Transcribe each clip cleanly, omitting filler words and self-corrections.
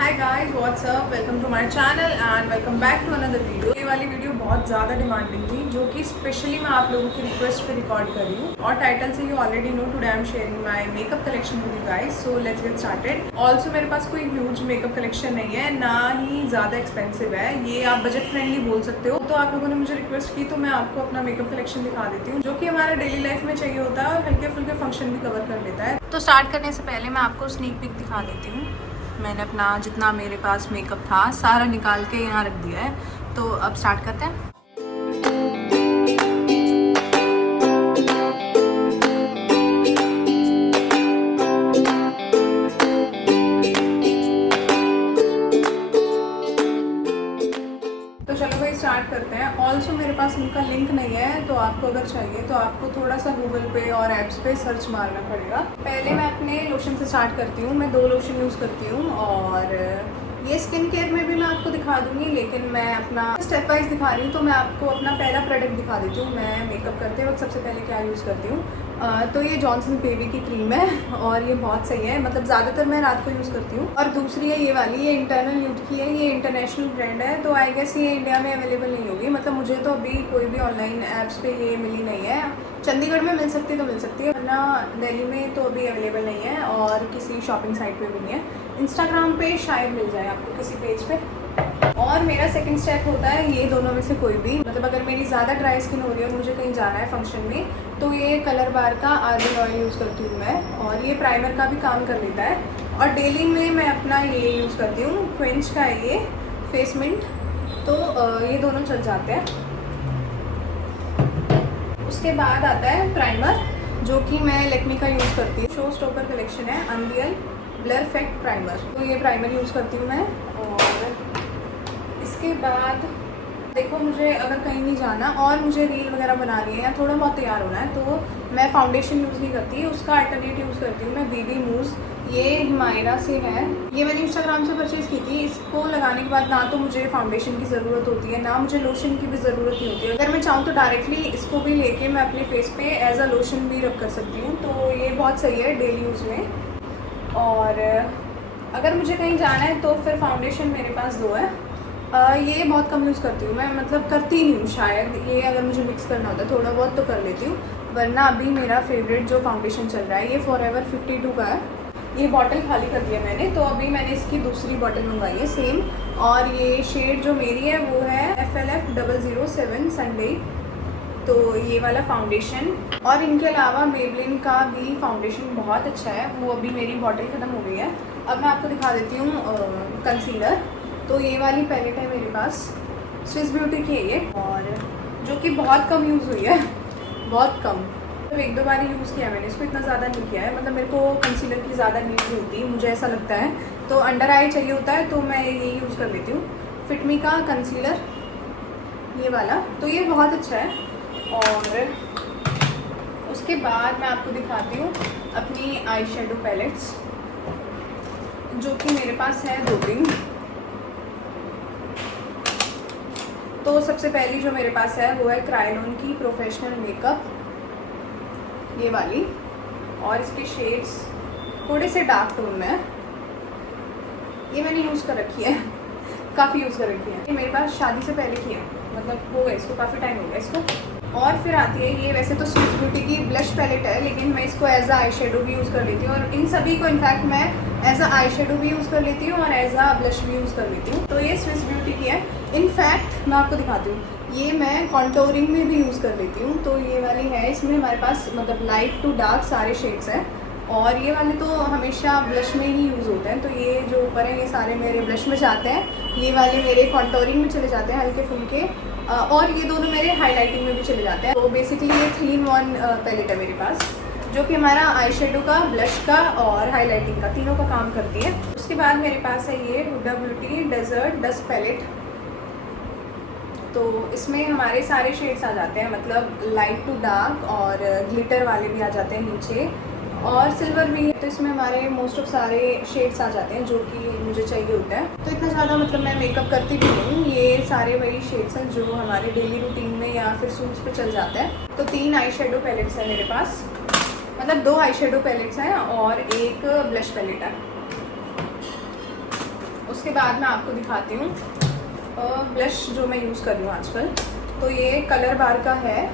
Hi guys, what's up, welcome to my channel and welcome back to another video. ये वाली video बहुत ज़्यादा demanding थी, जो कि स्पेशली मैं आप लोगों की रिक्वेस्ट पे रिकॉर्ड कर रही हूँ। और टाइटल से you already know, today I am sharing my makeup collection with you guys, so let's get started. Also मेरे पास कोई ह्यूज मेकअप कलेक्शन नहीं है, ना ही ज़्यादा एक्सपेंसिव है, ये आप बजट फ्रेंडली बोल सकते हो। तो आप लोगों ने मुझे रिक्वेस्ट की तो मैं आपको अपना मेकअप कलेक्शन दिखा देती हूँ, जो कि हमारा डेली लाइफ में चाहिए होता है और हल्के फुल्के फंक्शन भी कवर कर लेता है। तो स्टार्ट करने से पहले मैं आपको स्नीक पिक दिखा देती हूँ। मैंने अपना जितना मेरे पास मेकअप था सारा निकाल के यहाँ रख दिया है। तो अब स्टार्ट करते हैं। तो चलो भाई स्टार्ट करते हैं। ऑल्सो मेरे पास इनका लिंक नहीं है, तो आपको अगर चाहिए तो आपको थोड़ा सा गूगल पे और ऐप्स पे सर्च मारना पड़ेगा। पहले मैं अपने लोशन से स्टार्ट करती हूँ। मैं 2 लोशन यूज़ करती हूँ और ये स्किन केयर में भी मैं आपको दिखा दूँगी, लेकिन मैं अपना स्टेप वाइज दिखा रही हूँ। तो मैं आपको अपना पहला प्रोडक्ट दिखा देती हूँ। मैं मेकअप करते वक्त सबसे पहले क्या यूज़ करती हूँ, तो ये जॉनसन बेबी की क्रीम है और ये बहुत सही है, मतलब ज़्यादातर मैं रात को यूज़ करती हूँ। और दूसरी है ये वाली, ये इंटरनल यूथ की है, ये इंटरनेशनल ब्रांड है, तो आई गेस ये इंडिया में अवेलेबल नहीं होगी। मतलब मुझे तो अभी कोई भी ऑनलाइन ऐप्स पे ये मिली नहीं है। चंडीगढ़ में मिल सकती है तो मिल सकती है, वरना दिल्ली में तो अभी अवेलेबल नहीं है और किसी शॉपिंग साइट पे भी नहीं है। इंस्टाग्राम पे शायद मिल जाए आपको किसी पेज पे। और मेरा सेकंड स्टेप होता है ये दोनों में से कोई भी, मतलब अगर मेरी ज़्यादा ड्राई स्किन हो रही है और मुझे कहीं जाना है फंक्शन में, तो ये कलर बार का आर्गन ऑयल यूज़ करती हूँ मैं, और ये प्राइमर का भी काम कर लेता है। और डेली में मैं अपना ये यूज़ करती हूँ, क्विंच का ये फेस मिंट, तो ये दोनों चल जाते हैं। उसके बाद आता है प्राइमर, जो कि मैं लैक्मे का यूज़ करती हूँ। शो स्टॉपर कलेक्शन है अनरियल ब्लर इफेक्ट प्राइमर, तो ये प्राइमर यूज़ करती हूँ मैं। और इसके बाद देखो, मुझे अगर कहीं नहीं जाना और मुझे रील वगैरह बनानी है या थोड़ा बहुत तैयार होना है, तो मैं फाउंडेशन यूज़ नहीं करती, उसका अल्टरनेट यूज़ करती हूँ मैं बीबी मूज़। ये हिमायरा से है, ये मैंने इंस्टाग्राम से परचेज़ की थी। इसको लगाने के बाद ना तो मुझे फाउंडेशन की ज़रूरत होती है, ना मुझे लोशन की भी ज़रूरत नहीं होती है। अगर मैं चाहूँ तो डायरेक्टली इसको भी लेके मैं अपने फेस पे एज अ लोशन भी रख कर सकती हूँ, तो ये बहुत सही है डेली यूज़ में। और अगर मुझे कहीं जाना है तो फिर फाउंडेशन मेरे पास 2 है। ये बहुत कम यूज़ करती हूँ मैं, मतलब करती नहीं हूँ शायद। ये अगर मुझे मिक्स करना होता है थोड़ा बहुत तो कर लेती हूँ, वरना अभी मेरा फेवरेट जो फाउंडेशन चल रहा है ये फॉरएवर 52 का है। ये बॉटल खाली कर दिया मैंने, तो अभी मैंने इसकी दूसरी बॉटल मंगवाई है सेम। और ये शेड जो मेरी है वो है FLF 007 संडे, तो ये वाला फाउंडेशन। और इनके अलावा मेबलिन का भी फाउंडेशन बहुत अच्छा है, वो अभी मेरी बॉटल ख़त्म हो गई है। अब मैं आपको दिखा देती हूँ कंसीलर। तो ये वाली पैलेट है मेरे पास, स्विस ब्यूटी की है ये, और जो कि बहुत कम यूज़ हुई है, बहुत कम। तो 1-2 बार ही यूज़ किया मैंने इसको, इतना ज़्यादा नहीं किया है। मतलब मेरे को कंसीलर की ज़्यादा नीड नहीं होती, मुझे ऐसा लगता है। तो अंडर आई चाहिए होता है तो मैं ये यूज़ कर लेती हूँ, फिटमी का कंसीलर ये वाला, तो ये बहुत अच्छा है। और उसके बाद मैं आपको दिखाती हूँ अपनी आई शेडो पैलेट्स, जो कि मेरे पास है 2-3। तो सबसे पहली जो मेरे पास है वो है क्रायोन की प्रोफेशनल मेकअप, ये वाली, और इसके शेड्स थोड़े से डार्क टोन में है। ये मैंने यूज़ कर रखी है काफ़ी यूज़ कर रखी है, ये मेरे पास शादी से पहले की है, मतलब हो गया इसको काफ़ी टाइम हो गया इसको। और फिर आती है ये, वैसे तो स्विस ब्यूटी की ब्लश पैलेट है, लेकिन मैं इसको एज अ आई शेडो भी यूज़ कर लेती हूँ, और इन सभी को इनफैक्ट मैं एज अ आई शेडो भी यूज़ कर लेती हूँ और एज अ ब्लश भी यूज़ कर लेती हूँ। तो ये स्विस ब्यूटी की है। इनफैक्ट मैं आपको दिखाती हूँ, ये मैं कॉन्टोरिंग में भी यूज़ कर लेती हूँ। तो ये वाली है, इसमें हमारे पास मतलब लाइट टू डार्क सारे शेड्स हैं, और ये वाले तो हमेशा ब्लश में ही यूज़ होते हैं। तो ये जो ऊपर है ये सारे मेरे ब्लश में जाते हैं, ये वाले मेरे कॉन्टोरिंग में चले जाते हैं हल्के फुल्के, और ये दोनों मेरे हाइलाइटिंग में भी चले जाते हैं। तो बेसिकली ये 3-in-1 पैलेट है मेरे पास, जो कि हमारा आई शेडो का, ब्लश का और हाइलाइटिंग का, तीनों का काम करती है। उसके बाद मेरे पास है ये Huda Beauty desert dust palette. तो इसमें हमारे सारे शेड्स आ जाते हैं, मतलब लाइट टू डार्क, और ग्लिटर वाले भी आ जाते हैं नीचे, और सिल्वर भी है। तो इसमें हमारे मोस्ट ऑफ सारे शेड्स आ जाते हैं जो कि मुझे चाहिए होता है। तो इतना ज़्यादा मतलब मैं मेकअप करती भी नहीं, ये सारे वही शेड्स हैं जो हमारे डेली रूटीन में या फिर सूट्स पे चल जाते हैं। तो 3 आई शेडो पैलेट्स हैं मेरे पास, मतलब 2 आई शेडो पैलेट्स हैं और एक ब्लश पैलेट है। उसके बाद मैं आपको दिखाती हूँ ब्लश जो मैं यूज़ कर रही हूँ आजकल। तो ये कलर बार का है,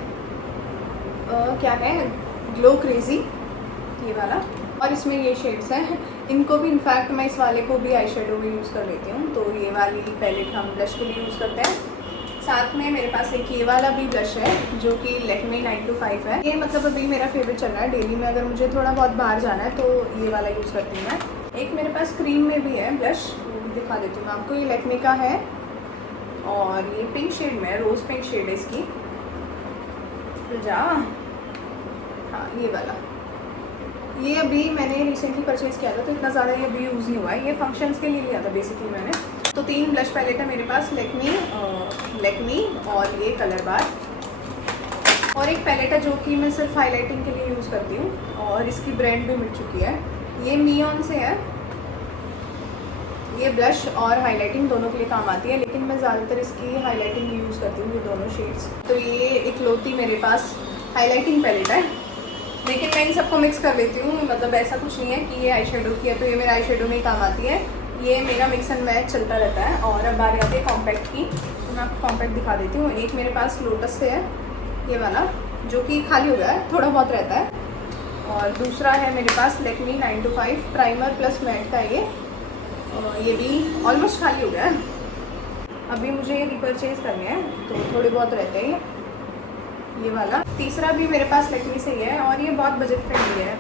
क्या है, ग्लो क्रेज़ी, ये वाला। और इसमें ये शेड्स हैं, इनको भी इनफैक्ट मैं इस वाले को भी आई शेडो में यूज़ कर लेती हूँ। तो ये वाली पैलेट हम ब्लश के लिए यूज़ करते हैं। साथ में मेरे पास एक ये वाला भी ब्लश है जो कि लैक्मे 925 है। ये मतलब अभी मेरा फेवरेट चल रहा है, डेली में अगर मुझे थोड़ा बहुत बाहर जाना है तो ये वाला यूज़ करती हूँ मैं। एक मेरे पास क्रीम में भी है ब्लश, वो भी दिखा देती हूँ मैं आपको। ये लैक्मे का है और ये पिंक शेड में है, रोज़ पिंक शेड है इसकी। हाँ, ये वाला, ये अभी मैंने रिसेंटली परचेज़ किया था तो इतना ज़्यादा ये अभी यूज़ नहीं हुआ है। ये फंक्शंस के लिए लिया था बेसिकली मैंने। तो 3 ब्लश पैलेट है मेरे पास, लैक्मी और ये कलर बार। और एक पैलेट है जो कि मैं सिर्फ हाइलाइटिंग के लिए यूज़ करती हूँ और इसकी ब्रांड भी मिट चुकी है। ये मियोन से है। ये ब्लश और हाइलाइटिंग दोनों के लिए काम आती है, लेकिन मैं ज़्यादातर इसकी हाइलाइटिंग यूज़ करती हूँ, ये दोनों शेड्स। तो ये इकलौती मेरे पास हाइलाइटिंग पैलेट है, लेकिन मैं इन सबको मिक्स कर लेती हूँ। मतलब ऐसा कुछ नहीं है कि ये आई शेडो की है तो ये मेरा आई शेडो में ही काम आती है। ये मेरा मिक्स एंड मैच चलता रहता है। और अब बारी आती है कॉम्पैक्ट की, तो मैं आपको कॉम्पैक्ट दिखा देती हूँ। एक मेरे पास लोटस से है ये वाला, जो कि खाली हो गया है, थोड़ा बहुत रहता है। और दूसरा है मेरे पास लैक्मे 925 प्राइमर प्लस मैट का, ये भी ऑलमोस्ट खाली हो गया है। अभी मुझे रिपर्चेज़ करने हैं तो थोड़े बहुत रहते हैं ये वाला। तीसरा भी मेरे पास लैक्मे से ही है और ये बहुत बजट फ्रेंडली है।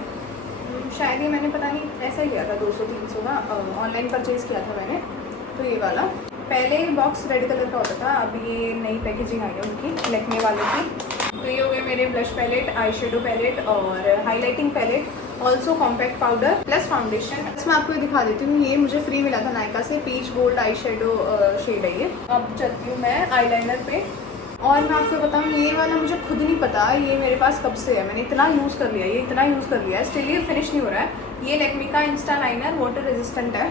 शायद ये मैंने पता नहीं ऐसा ही लिया था 200-300 का, ऑनलाइन परचेज़ किया था मैंने। तो ये वाला, पहले बॉक्स रेड कलर का होता था, अब ये नई पैकेजिंग आई है उनकी लैक्मे वाले की। तो ये हो गए मेरे blush palette, eye shadow palette और highlighting palette, also compact powder plus foundation. इसमें आपको ये दिखा देती हूँ, ये मुझे फ्री मिला था नायका से, peach gold eye shadow shade है ये। अब चलती हूँ मैं आईलाइनर पे। और मैं आपको बताऊँ, ये वाला मुझे खुद नहीं पता ये मेरे पास कब से है। मैंने इतना यूज़ कर लिया, ये इतना यूज़ कर लिया है, स्टिल ये फिनिश नहीं हो रहा है। ये लैक्मे का इंस्टा लाइनर वाटर रेजिस्टेंट है।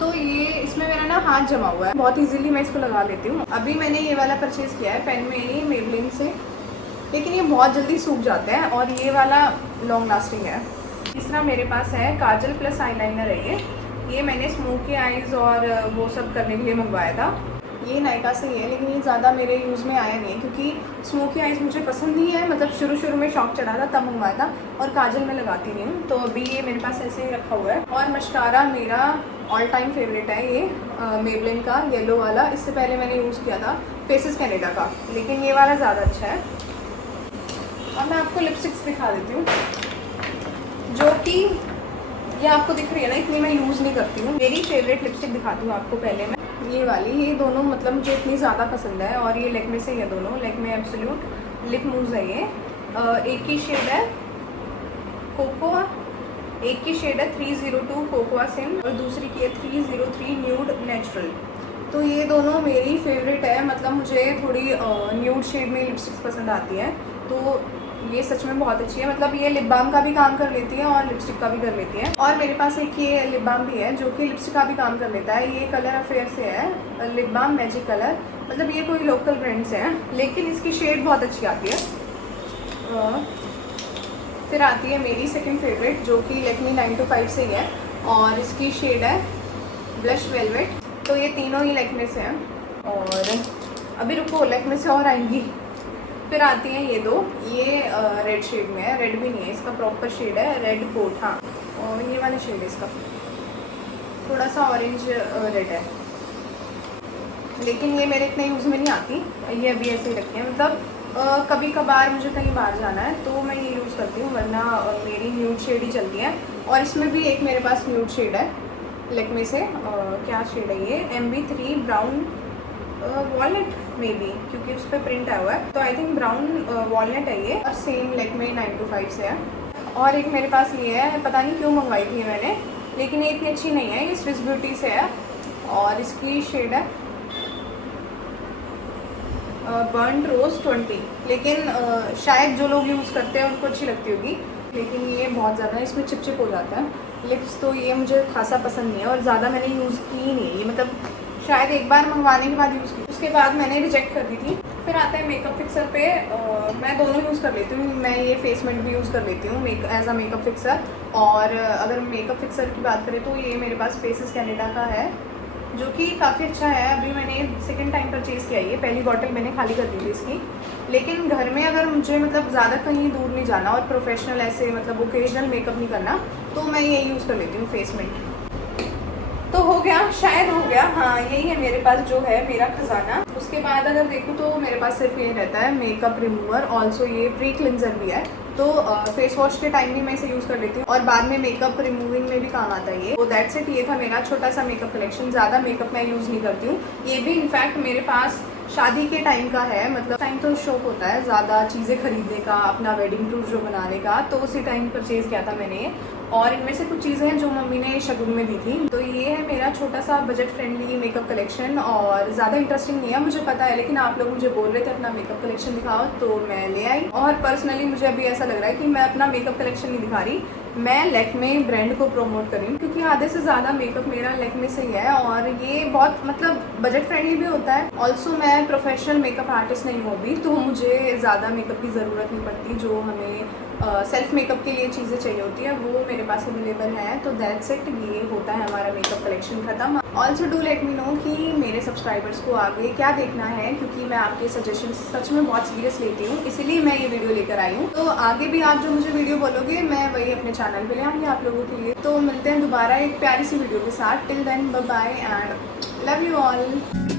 तो ये इसमें मेरा ना हाथ जमा हुआ है, बहुत इजीली मैं इसको लगा लेती हूँ। अभी मैंने ये वाला परचेज़ किया है पेन में ही मेबलिन से, लेकिन ये बहुत जल्दी सूख जाता है और ये वाला लॉन्ग लास्टिंग है। तीसरा मेरे पास है काजल प्लस आईलाइनर है ये मैंने स्मोकी आईज़ और वो सब करने के लिए मंगवाया था। ये नायका से ही है, लेकिन ये ज़्यादा मेरे यूज़ में आया नहीं है क्योंकि स्मोकी आईज़ मुझे पसंद नहीं है। मतलब शुरू में शौक चढ़ा था तब मंगवाया था, और काजल मैं लगाती नहीं हूँ, तो अभी ये मेरे पास ऐसे ही रखा हुआ है। और मस्कारा मेरा ऑल टाइम फेवरेट है ये मेबलिन का येलो वाला। इससे पहले मैंने यूज़ किया था फेसेस कैनेडा का, लेकिन ये वाला ज़्यादा अच्छा है। और मैं आपको लिपस्टिक्स दिखा देती हूँ, जो कि ये आपको दिख रही है ना, इतनी मैं यूज़ नहीं करती हूँ। मेरी फेवरेट लिपस्टिक दिखाती हूँ आपको पहले मैं, ये वाली। ये दोनों मतलब मुझे इतनी ज़्यादा पसंद है और ये लैक्मे से ही है दोनों। लैक्मे एब्सोल्यूट लिप मूव्स है ये। एक की शेड है कोकोआ, एक की शेड है 302 कोकोआ सिन और दूसरी की है 303 न्यूड नेचुरल। तो ये दोनों मेरी फेवरेट है। मतलब मुझे थोड़ी न्यूड शेड में लिपस्टिक्स पसंद आती है, तो ये सच में बहुत अच्छी है। मतलब ये लिप बाम का भी काम कर लेती है और लिपस्टिक का भी कर लेती है। और मेरे पास एक ये लिप बाम भी है जो कि लिपस्टिक का भी काम कर लेता है। ये कलर अफेयर से है, लिप बाम मैजिक कलर। मतलब ये कोई लोकल ब्रांड से है, लेकिन इसकी शेड बहुत अच्छी आती है। फिर आती है मेरी सेकंड फेवरेट जो कि लैक्मे 925 से ही है और इसकी शेड है ब्लश वेलवेट। तो ये तीनों ही लैक्मे से हैं। और अभी रुको, लैक्मे से और आएंगी। फिर आती हैं ये दो, ये रेड शेड में है, रेड भी नहीं है, इसका प्रॉपर शेड है रेड कोट। हाँ, और ये वाला शेड है इसका, थोड़ा सा ऑरेंज रेड है, लेकिन ये मेरे इतने यूज़ में नहीं आती। ये अभी ऐसे ही रखी है। मतलब कभी कभार मुझे कहीं बाहर जाना है तो मैं ये यूज़ करती हूँ, वरना मेरी न्यूड शेड ही चलती है। और इसमें भी एक मेरे पास न्यूड शेड है लैक्मे से। क्या शेड है ये, MB3 brown walnut may be, क्योंकि उस पर प्रिंट आया हुआ है, तो आई थिंक ब्राउन वॉलनट है ये। और सेम लैक्मे 925 से है। और एक मेरे पास ये है, पता नहीं क्यों मंगवाई थी मैंने, लेकिन ये इतनी अच्छी नहीं है। ये स्विस ब्यूटी से है और इसकी शेड है बर्न्ड रोज 20। लेकिन शायद जो लोग यूज़ करते हैं उनको अच्छी लगती होगी, लेकिन ये बहुत ज़्यादा इसमें चिपचिप हो जाता है लिप्स, तो ये मुझे खासा पसंद नहीं है और ज़्यादा मैंने यूज़ की ही नहीं है ये। मतलब शायद एक बार मंगवाने के बाद यूज़ की, उसके बाद मैंने रिजेक्ट कर दी थी। फिर आता है मेकअप फिक्सर पे। मैं दोनों यूज़ कर लेती हूँ। मैं ये फेस मिंट भी यूज़ कर लेती हूँ एज अ मेकअप फिक्सर। और अगर मेकअप फिक्सर की बात करें तो ये मेरे पास फेसेस कैनेडा का है जो कि काफ़ी अच्छा है। अभी मैंने सेकंड टाइम परचेज़ किया ये, पहली बॉटल मैंने खाली कर दी थी इसकी। लेकिन घर में अगर मुझे मतलब ज़्यादा कहीं दूर नहीं जाना और प्रोफेशनल ऐसे मतलब ओकेजनल मेकअप नहीं करना, तो मैं ये यूज़ कर लेती हूँ फेस मिंट। तो हो गया, शायद हो गया। हाँ, यही है मेरे पास जो है मेरा खजाना। उसके बाद अगर देखूँ तो मेरे पास सिर्फ ये रहता है मेकअप रिमूवर, ऑल्सो ये प्री क्लिनजर भी है। तो फेस वॉश के टाइम भी मैं इसे यूज़ कर लेती हूँ और बाद में मेकअप रिमूविंग में भी काम आता है ये। तो दैट्स इट, ये था मेरा छोटा सा मेकअप कलेक्शन। ज़्यादा मेकअप मैं यूज़ नहीं करती हूँ। ये भी इनफैक्ट मेरे पास शादी के टाइम का है, मतलब टाइम तो शौक होता है ज़्यादा चीज़ें खरीदने का, अपना वेडिंग टूर जो बनाने का, तो उसी टाइम परचेज़ किया था मैंने ये। और इनमें से कुछ चीज़ें हैं जो मम्मी ने शगुन में दी थी। तो ये है मेरा छोटा सा बजट फ्रेंडली मेकअप कलेक्शन, और ज़्यादा इंटरेस्टिंग नहीं है मुझे पता है, लेकिन आप लोग मुझे बोल रहे थे अपना मेकअप कलेक्शन दिखाओ तो मैं ले आई। और पर्सनली मुझे अभी ऐसा लग रहा है कि मैं अपना मेकअप कलेक्शन नहीं दिखा रही, मैं लैक्मे ब्रांड को प्रमोट कर रही हूँ, क्योंकि आधे से ज़्यादा मेकअप मेरा लैक्मे से ही है और ये बहुत मतलब बजट फ्रेंडली भी होता है। ऑल्सो मैं प्रोफेशनल मेकअप आर्टिस्ट नहीं हूँ अभी, तो मुझे ज़्यादा मेकअप की ज़रूरत नहीं पड़ती। जो हमें सेल्फ मेकअप के लिए चीज़ें चाहिए होती है वो मेरे पास अवेलेबल है। तो दैट्स इट, ये होता है हमारा मेकअप कलेक्शन ख़त्म। Also do let me know कि मेरे सब्सक्राइबर्स को आगे क्या देखना है, क्योंकि मैं आपके सजेशन सच में बहुत सीरियस लेती हूँ, इसीलिए मैं ये वीडियो लेकर आई हूँ। तो आगे भी आप जो मुझे वीडियो बोलोगे मैं वही अपने चैनल पे ले आऊँगी आप लोगों के लिए। तो मिलते हैं दोबारा एक प्यारी सी वीडियो के साथ। Till then bye bye and love you all.